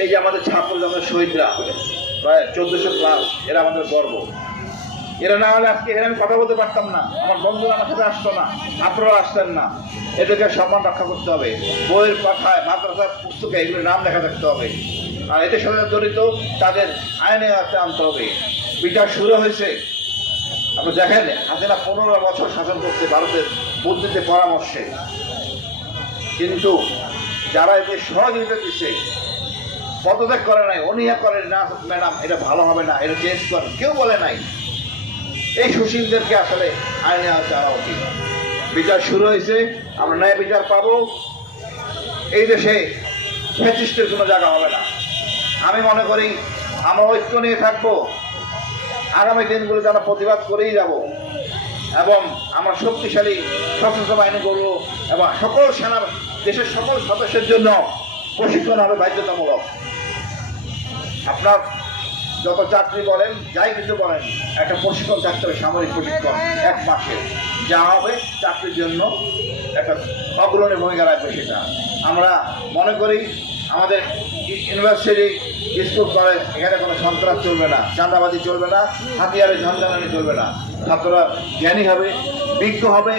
এই যে আমাদের ছাত্র আমাদের শহীদরা প্রায় 1400+, এরা আমাদের গর্ব। এরা না হলে আজকে এখানে আমি কথা বলতে পারতাম না, আমার বন্ধুরা আমার সাথে আসতো না, আপনারা আসতেন না। এটাকে সম্মান রক্ষা করতে হবে, বইয়ের পাঠায় মাদ্রাসার পুস্তকে এগুলোর নাম লেখা থাকতে হবে, আর এদের সাথে জড়িত তাদের আইনে আনতে হবে। বিচার শুরু হয়েছে। আপনি দেখেন, হাসিনা 15 বছর শাসন করতে ভারতের বুদ্ধিতে পরামর্শে, কিন্তু যারা এতে সহযোগিতা দিচ্ছে পদত্যাগ করে নাই, অনীহা করে না, ম্যাডাম এটা ভালো হবে না, এটা চেঞ্জ করেন, কেউ বলে নাই। এই সুশীলদেরকে আসলে আইনে আনা উচিত। বিচার শুরু হয়েছে, আমরা ন্যায় বিচার পাবো। এই দেশে ফ্যাসিস্টের কোনো জায়গা হবে না। আমি মনে করি আমরা ঐক্য নিয়ে থাকবো, আগামী দিনগুলো আমরা প্রতিবাদ করেই যাব, এবং আমরা শক্তিশালী সশস্ত্র বাহিনী করবো, এবং সকল সেনা দেশের সকল সদস্যের জন্য প্রশিক্ষণ হবে বাধ্যতামূলক। আপনার যত চাকরি বলেন, যাই কিছু বলেন, একটা প্রশিক্ষণ থাকতে হবে, সামরিক প্রশিক্ষণ 1 মাসে, যা হবে চাকরির জন্য একটা অগ্রণী ভূমিকা রাখবে। সেটা আমরা মনে করি আমাদের ইউনিভার্সিটি, স্কুল, কলেজ, এখানে কোনো সন্ত্রাস চলবে না, চাঁদাবাজি চলবে না, হাতিয়ারের ঝঞ্ঝানি চলবে না। ছাত্ররা জ্ঞানী হবে, বিজ্ঞ হবে,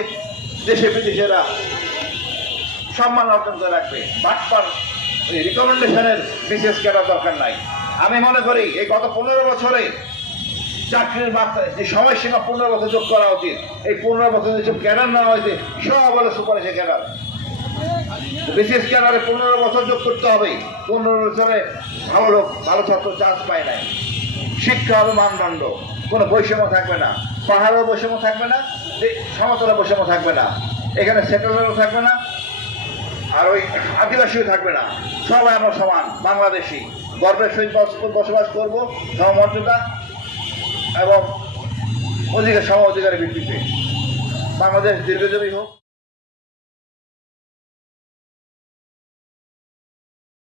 দেশে বিদেশেরা সম্মান অর্জন করে রাখবে। বাটপার রিকমেন্ডেশনের বিশেষ কেনার দরকার নাই। আমি মনে করি এই গত 15 বছরে চাকরির মাত্রায় যে সময়সীমা 15 বছর যোগ করা উচিত। এই 15 বছর যেসব ক্যাডার নেওয়া হয়েছে সব হলো সুপারিশে ক্যাডার। বিশেষ ক্যাডারে 15 বছর যোগ করতে হবে। 15 বছরে ভালো লোক, ভালো ছাত্র চান্স পায় নাই। শিক্ষা হবে মানদণ্ড, কোনো বৈষম্য থাকবে না, পাহাড়েও বৈষম্য থাকবে না, সমতলে বৈষম্য থাকবে না, এখানে সেটেলারও থাকবে না, আর ওই আদিবাসীও থাকবে না। সবাই আমরা সমান বাংলাদেশি, গর্বের সহিত বসবাস করব, সমমর্যাদা এবং অধিকার, সম অধিকারের ভিত্তিতে। বাংলাদেশ দীর্ঘজীবী হোক।